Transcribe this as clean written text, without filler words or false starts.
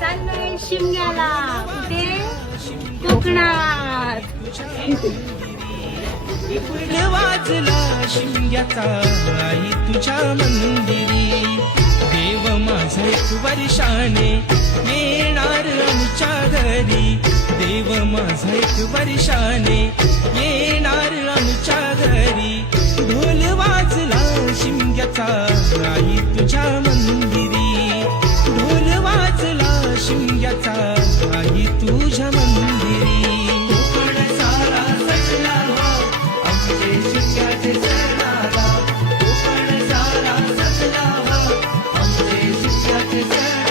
चाललोय शिमग्याला. कुठे? कोकणात. फुल वाजला शिमग्याचा आई तुझ्या मंदिरी. देव माझा एक वर्षाने येणार आमच्या घरी. देव माझा एक वर्षाने येणार आमच्या घरी. ढोल वाजला शिमग्याचा आई तुझ्या मंदिरी. ढोल वाजला शिमग्याचा आई तुझ्या मंदिरी. कोकण सारा सजला आमचे शिमग्याचे सणाला. कोकण सारा सजला आमचे शिमग्याचे सणाला.